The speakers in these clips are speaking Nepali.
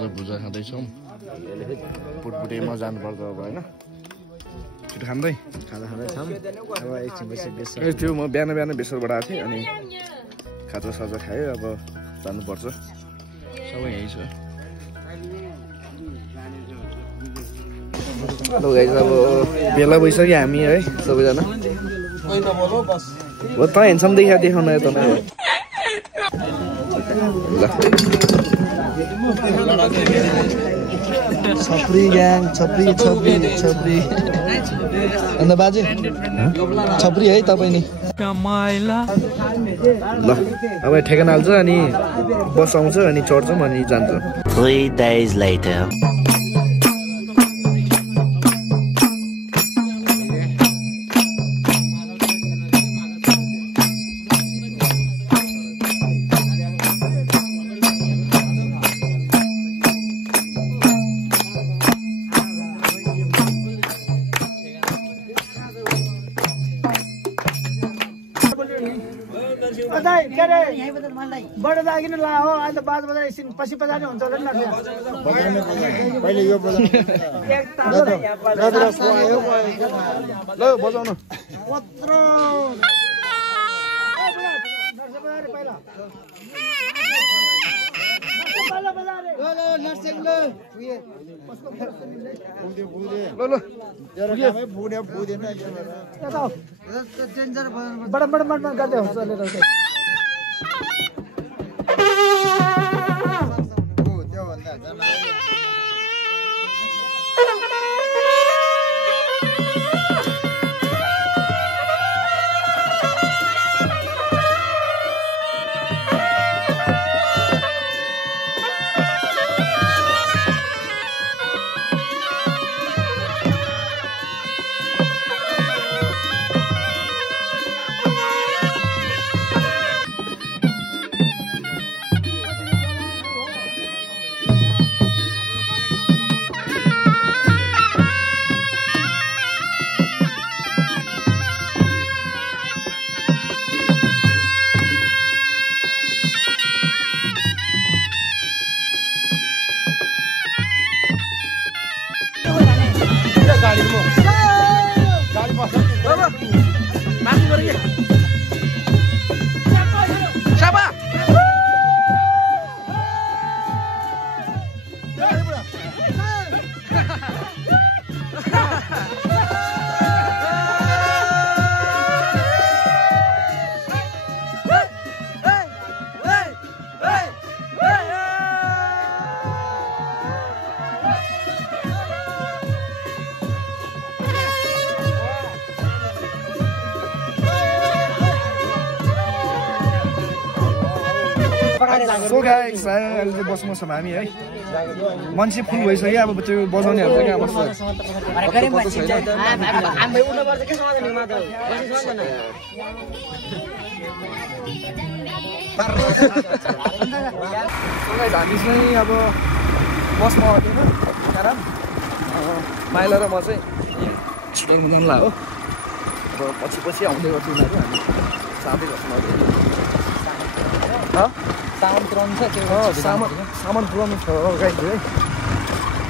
आज भुजा खाँदैछौँ पुटपुटेमा जानुपर्छ अब होइन छिटो खाँदै खाँदैछौँ अब एकछिनपछि बेसर त्यो म बिहान बिहान बेसरबाट आएको थिएँ अनि खाजा साजा खायो अब जानुपर्छ सबै यहीँ छ हेलो गाइस अब बेला भइसक्यो हामी है सबैजना हो त हेन्सम देखाउन त छप्री ग्याङ छप्री अन्त बाजे छप्री है तपाईँ नि ल अब ठेगाना हाल्छ अनि बस आउँछ अनि चढ्छौँ अनि जान्छ 3 days later बडो दागिन ला हो आज बाज बजार एकछिन पछि बजाने हुन्छ होला नि पहिले यो ल बजाउनु कत्रो बडा गर्दै हुन्छ सो गाइस अहिले चाहिँ बस्नु छ हामी है मान्छे फुल भइसक्यो अब त्यो बजाउनेहरू चाहिँ कहाँ बस्छ हामी चाहिँ अब बसमा आउँदैन कारण माइला र म चाहिँ छिटो हुँदैन हो र पछि आउँदै गर्छ उनीहरू हामी साथै गर्छौँ सामान पुऱ्याउनु छ त्यो सामान पुऱ्याउनु छ गाइस है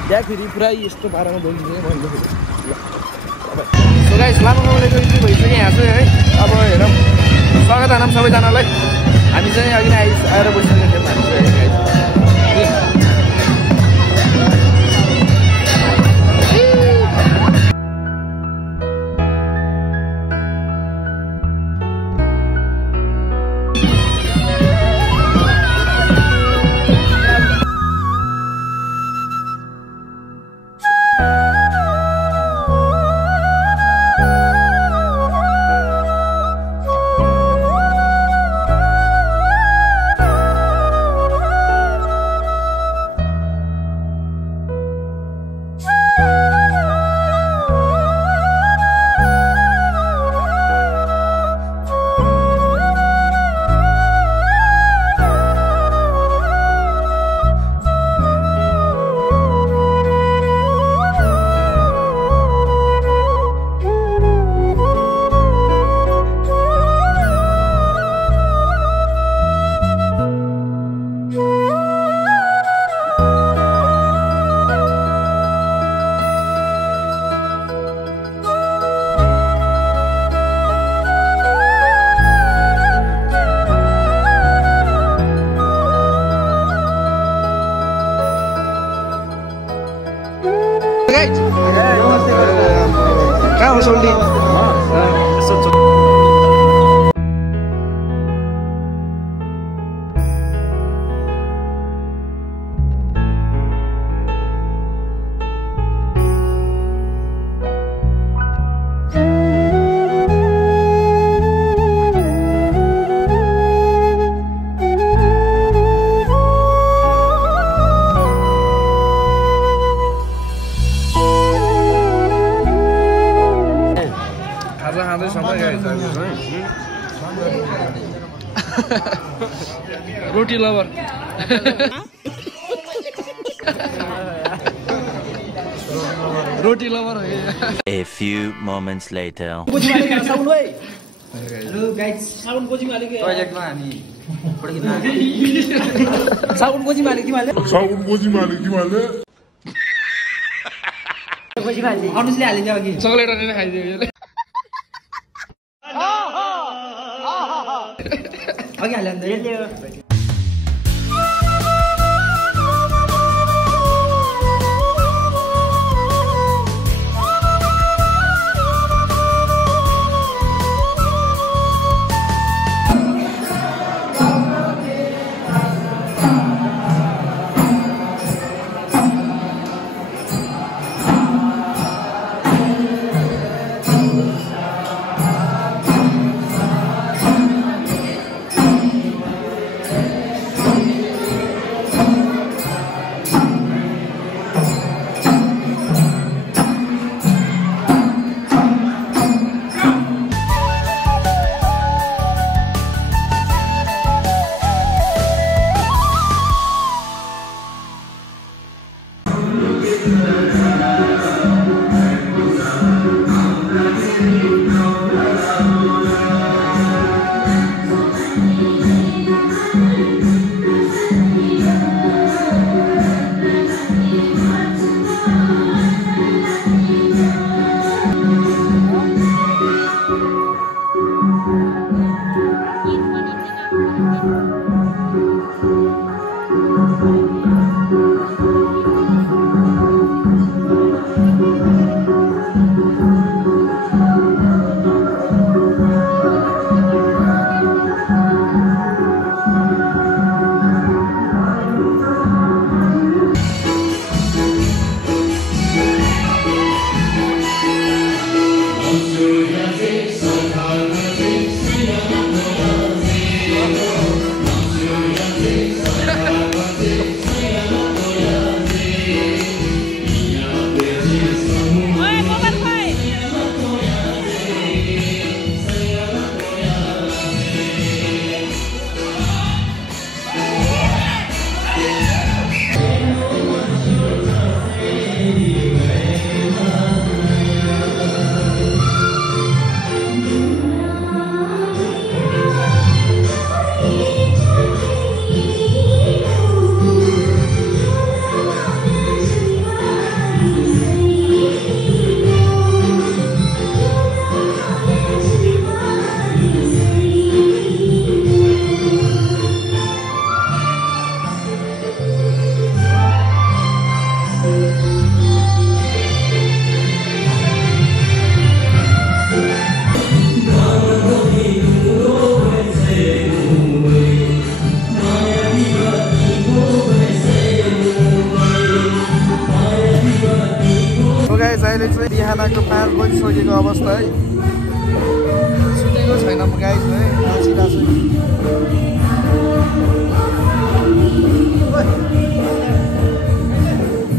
त्यहाँ फेरि पुरै यस्तो पारामा बोलिन्छ मैले सो गाइस लामो गाउँलेको इन्ट्री भइसक्यो यहाँ चाहिँ है अब हेरौँ स्वागत आनम सबैजनालाई हामी चाहिँ अघि नै आएर बसिसकेको थियौँ हामी चाहिँ सोल्टी रोटी लवर रोटी लवर हो A few moments later. टोयलेटमा हामी चकलेट खाइदियो यसले अघि हाल्यो नि अहिले चाहिँ बिहानको 5 बजिसकेको अवस्था है सुतेको छैन म गाइस है नाचिरहेको छु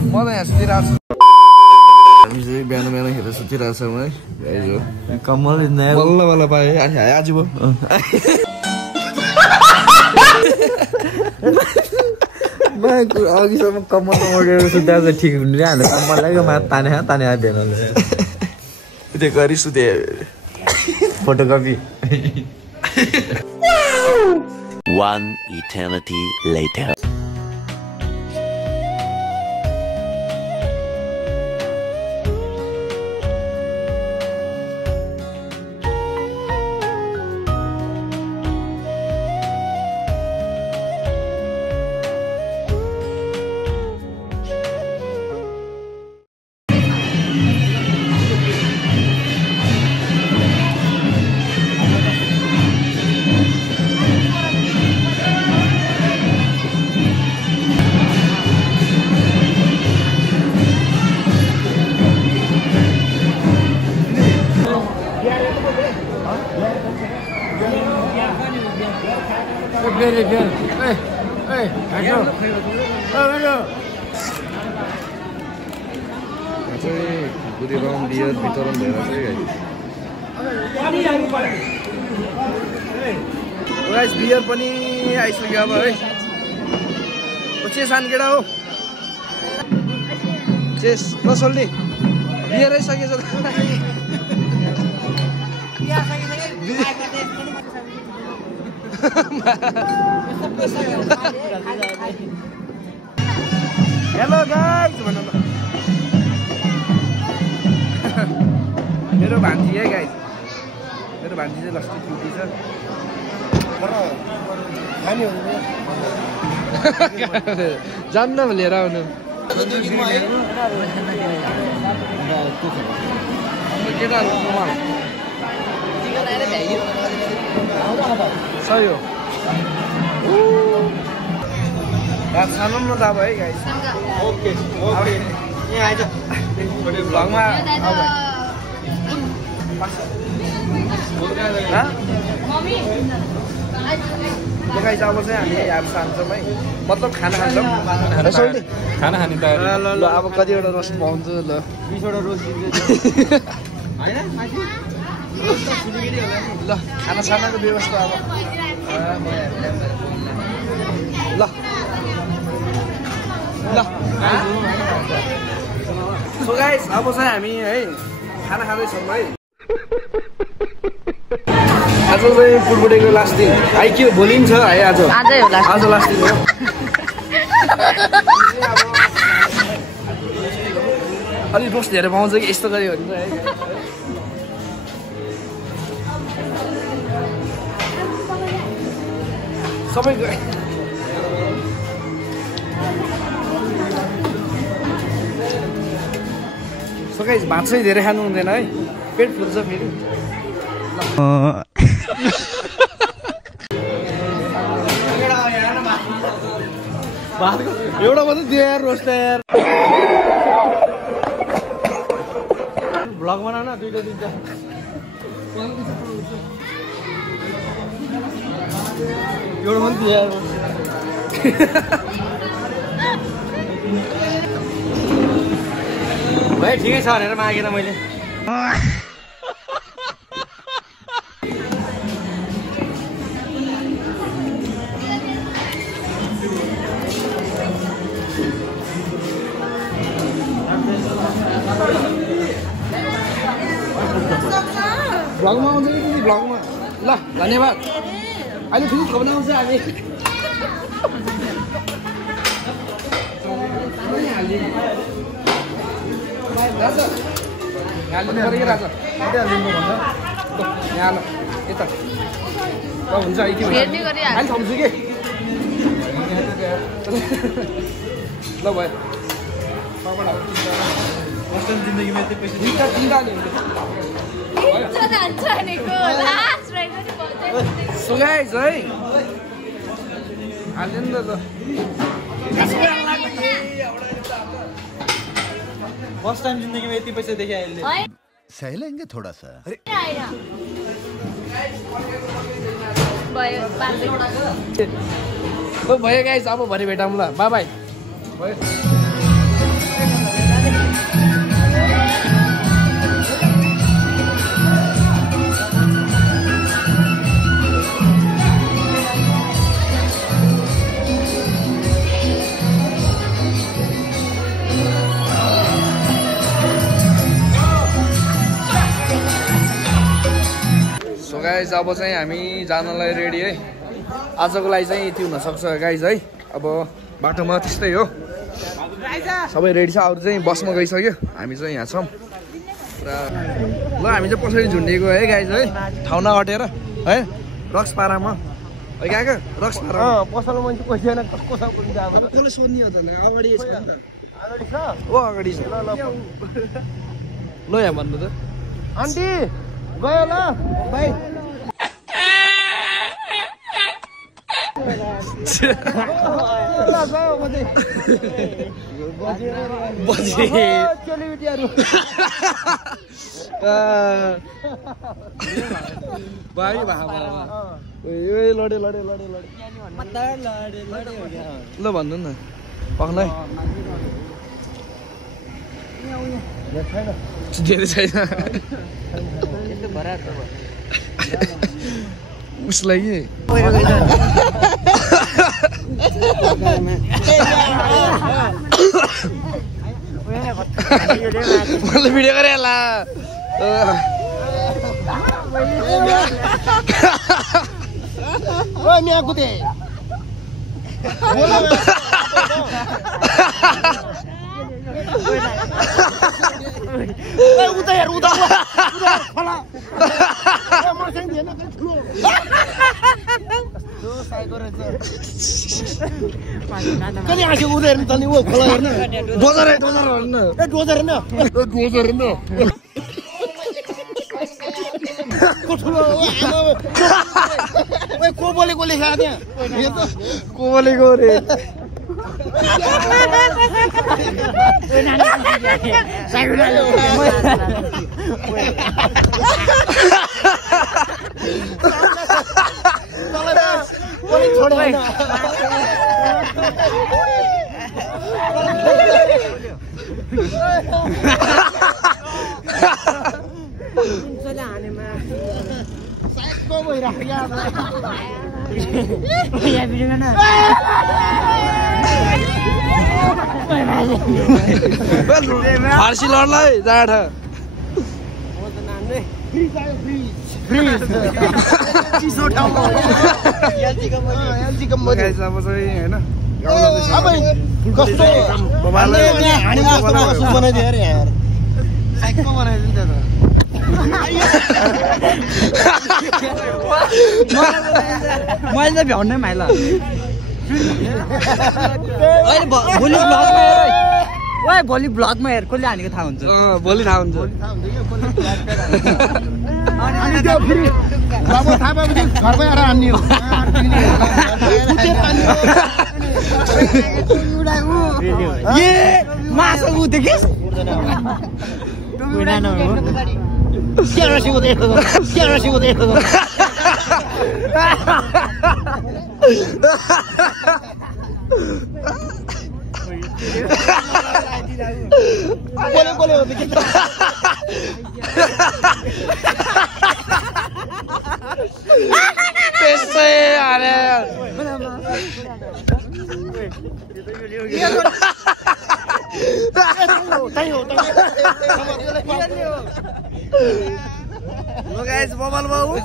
म त यहाँ सुतिरहेको छु हामी चाहिँ बिहान हेरेर सुतिरहेको छौँ है गाइस हो कम्मल बल्ल बल्ल पाएँ आज भयो अघिसम्म कम्मल ओढेर सुत्दा चाहिँ ठिक हुने हाम्रो कम्मललाई ताने भेनाले त्यो गरी सुते फोटोकपी 1 eternity later. बुढीबाम बियर वितरण भएर चाहिँ बियर पनि आइसक्यो अब है चेस आन केटा हो चेस नसल्ने बियर आइसकेछ हेलो गाइस भन्नु मेरो भान्जी है गाइस मेरो भान्जी चाहिँ लस्टी टुटी छ जान्न लिएर आउनु सही हो खानु न त अब है गाइस ओके ओके यहाँ आइज भ्लगमा गाइस अब चाहिँ हामी यहाँ खान्छौँ है मतलब खाना खान्छौँ खाना खाने त ल अब कतिवटा रोस्ट पाउँछ ल 20वटा रोज ल खानासानाको व्यवस्था अब ल ल सो गाइस अब चाहिँ हामी है खाना खाँदैछौँ है आज चाहिँ पुलबुडेको लास्ट दिन आइक्यो भोलि पनि छ है आज आज लास्ट दिन हो अलिक रोस्ट धेरै पाउँछ कि यस्तो गऱ्यो भने है सबै सो गाइस भात चाहिँ धेरै खानु हुँदैन है पेट फुल्छ फेरि एउटा मात्रै दियो यार रोस्ट यार भ्लग बनाउन 2टा 3टा एउटा मात्रै दियो यार भाइ ठिकै छ भनेर मागेन मैले भ्लगमा आउँछ कि तिमी भ्लगमा ल धन्यवाद अहिले फेरि खबर आउँछ हामी राजा हाल्नु पऱ्यो कि राजा यहाँ ल यता हुन्छ के अहिले थाम्छु कि ल भयो जिन्दगीमा यति पैसा सो गाइस है हाल्नु नि त फर्स्ट टाइम जिन्दगीमा यति पैसा देखेँ अहिले सह लेंगे थोड़ा सा भयो गाइस अब भरे भेटौँ ल बाई बाई भयो गाइस अब चाहिँ हामी जानलाई रेडी है आजको लागि चाहिँ यति हुनसक्छ गाइस है अब बाटोमा त्यस्तै हो सबै रेडी छ अरू चाहिँ बसमा गइसक्यो हामी चाहिँ यहाँ छौँ र ल हामी चाहिँ पछाडि झुन्डिएको है गाइस है ठाउँ नअटेर है रक्स पारामा है गएको रक्स पारा पसल मान्छे कोही छैन कसो पनि जान्छ कसले सोध्ने हो त अगाडि छ नि त अगाडि छ ओ अगाडि छ ल यहाँ भन्नु त आन्टी गयो ल भाइ बजे भाइ लडे ल भन्नु न पक्लै धेरै छैन उसलाई के मैले भिडियो गरेँ होला ओ म्या कुते उता यार उता फला म चाहिँ दिएन ठुलो त्यो साइको रहेछ कति आके उडेर नि तनी ओ खोला हेर्न डोजर हेर्न ए डोजर हेर्न को ठुलो ओए को बोलेको लेखा त्यहाँ को बोलेको रे फारसी लड्लाई जाँड चिसो ठाउँमा कस्तो बनाइदियो अरे यार साइको बनाइदिन्छ मैले त भ्याउनै माइला भोलि ब्लगमा हेर ओए भोलि ब्लगमा हेर कसले हानेको थाहा हुन्छ भोलि थाहा हुन्छ अनि त्यो फेरि अब थाहा पाएपछि घरमै आएर हान्ने हो ए मासु उदेके बोले त्यसै अरे Lo guys, mau malu mau?